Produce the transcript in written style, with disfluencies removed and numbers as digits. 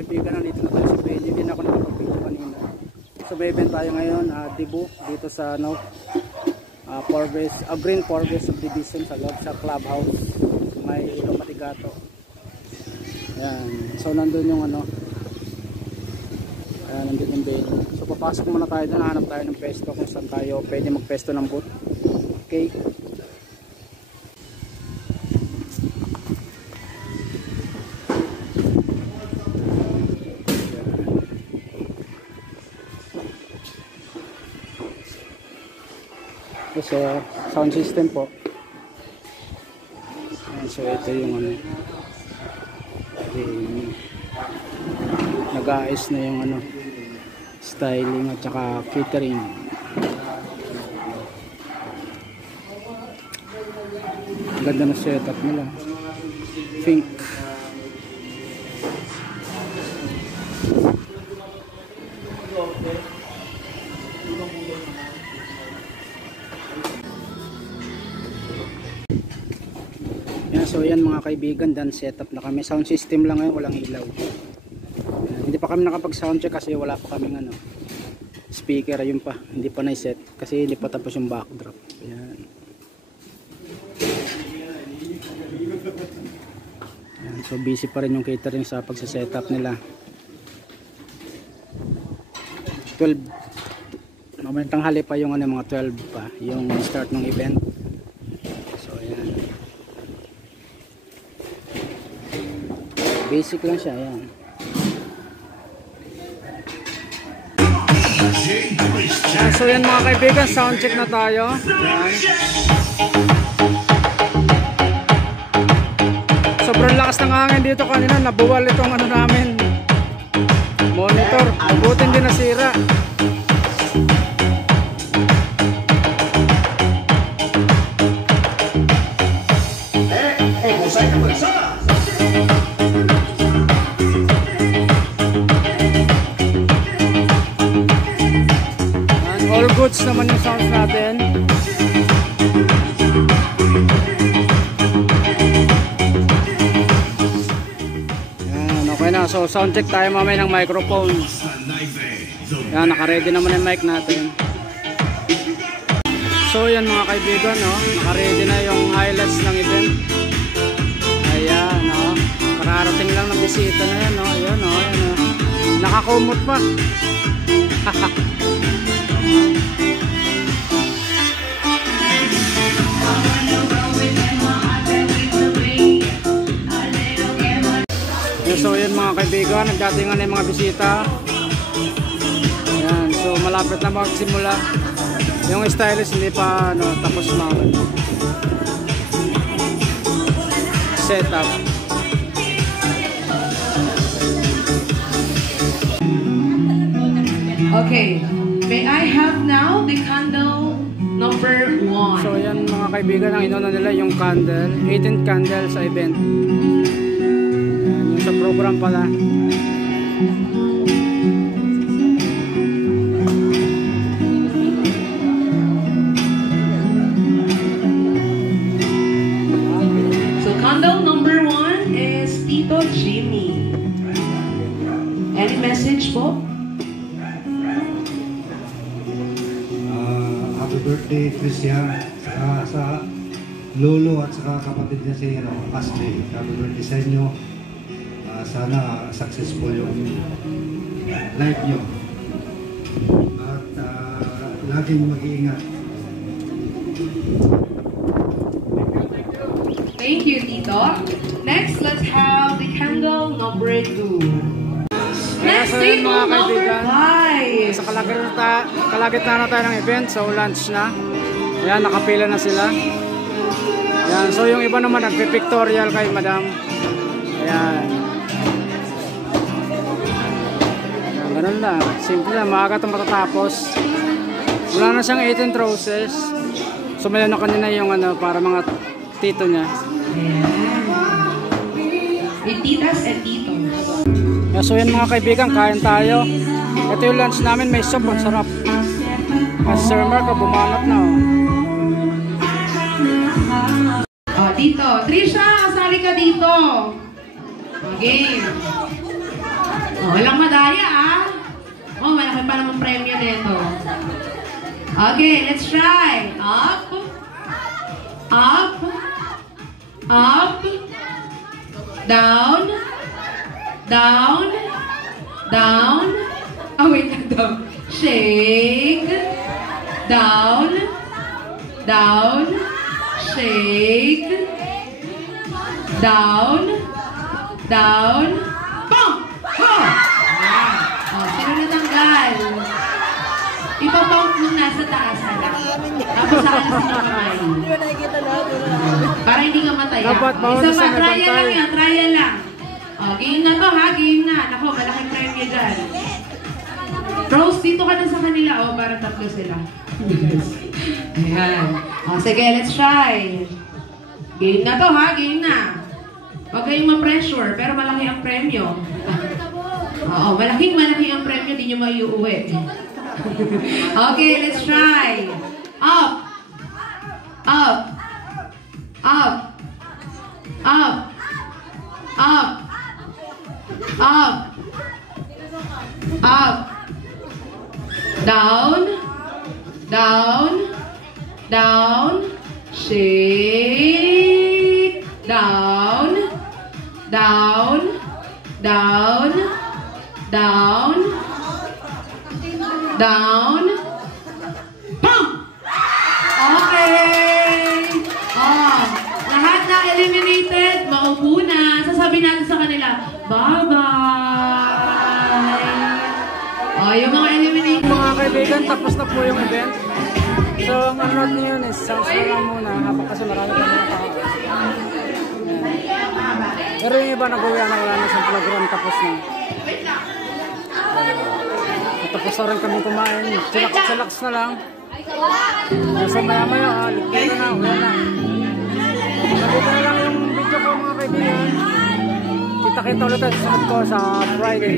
kaibigan, nandito na tayo sa venue. Hindi na ako nakapag-video kanina. So may event tayo ngayon, debut dito sa Green Forbes Subdivision sa loob sa clubhouse. May Matigato. Ayan. So nandun yung ayan, nandun yung venue. So papasok muna tayo doon, hanap tayo ng pesto kung saan tayo pwede magpesto ng booth. Okay. So sound system po. Ayan, so ito yung nag-aayos na yung styling at saka catering. Ganda na setup nila. Pink. So yan mga kaibigan, dan setup na kami. Sound system lang ngayon, walang ilaw. Hindi pa kami nakapag sound check kasi wala pa kaming speaker, ayun pa, hindi pa na-set kasi hindi pa tapos yung backdrop. Ayan. Ayan, so busy pa rin yung catering sa pagsa-setup nila. 12 mamayang tanghali pa yung mga 12 pa yung start ng event. So ayan. Basic lang siya, ayan. So yan mga kaibigan, sound check na tayo. Ayan. Sobrang lakas ng hangin dito kanina, nabuwal itong namin monitor, mabuti hindi nasira. All goods naman yung sounds natin. Yan, okay na. So sound check tayo mamaya ng microphones. Yan, naka-ready naman yung mic natin. So yan mga kaibigan, naka-ready na yung highlights ng event. Ayan, kararating lang ng bisita na yan, ayan, nakakumot pa. So yun mga kaibigan, nagdatingan na yung mga bisita. Ayan, so malapit na magsimula. Yung stylist hindi pa tapos setup. Okay, may I have now the candle number 1. So yan mga kaibigan, ang inuna nila yung candle, 18th candle sa event. Sa program pala. So candle number 1 is Tito Jimmy. Any message po? Happy birthday Christian sa lolo at saka kapatid niya si Ashley. Happy birthday sa inyo. Sana successful yung life nyo at laging mag-iingat. Thank you, Tito. Next, let's have the candle number 2. Next, table number 5. Sa kalagitnaan na tayo ng event, so lunch na. Ayan, nakapila na sila. Ayan, so yung iba naman nagpipictorial kay madam. Ayan. Ganun lang, simple lang, maaga itong matatapos. Wala na siyang 18 roses. So may kanina yung para mga tito niya. With titas and titos. Yeah, so yan mga kaibigan, kain tayo. Ito yung lunch namin, may soup, ang sarap. Kasi Sir Mark, bumanat na. Dito, Trisha, sali ka dito. Okay. Oh, walang madaya ah. Oh, malaki pa namang premyo nito. Okay, let's try. Up. Up. Up. Down. Down. Down. Oh, wait lang daw. Shake. Down. Down. Shake. Down. Down. Bang! Oh! Oh, sino natanggal? Ipapump mo nasa taas na lang. Tapos saan na sino kamay. Para hindi ka mataya. Dapat bawal Isa sa pa, trial nabantay. lang yan, trial lang. Oh, game na to ha, game na. Nako, malaking premyo dyan. Rose, dito ka na sa kanila. Oh, para tatlo sila. Ayan. Oh, sige, let's try. Game na to ha, game na. Huwag kayong ma-pressure, pero malaki ang premyo. Oo, malaki ang premyo, di nyo maiuwi. Okay, let's try. Up. Up. Up. Up. Up. Up. Up. Down. Down. Down. Shake. Down. Down. Down. Down. Down. Pump! Okay. Oh, lahat na eliminated, maupo na. Sasabihin natin sa kanila, bye-bye. Oh, yung mga eliminated. Mga kaibigan, tapos na po yung event. So, ang ano nyo yun is sounds na lang muna habang kasi marami kami na tao. Pero yung iba nag-uwi na wala na sa program tapos na. Tapos na rin kami kumain. Chillax na lang. So maya-maya, ligpira na, wala na. Nandito na lang yung video ko mga kaibigan. Kita-kita ulit sa sunod ko sa Friday.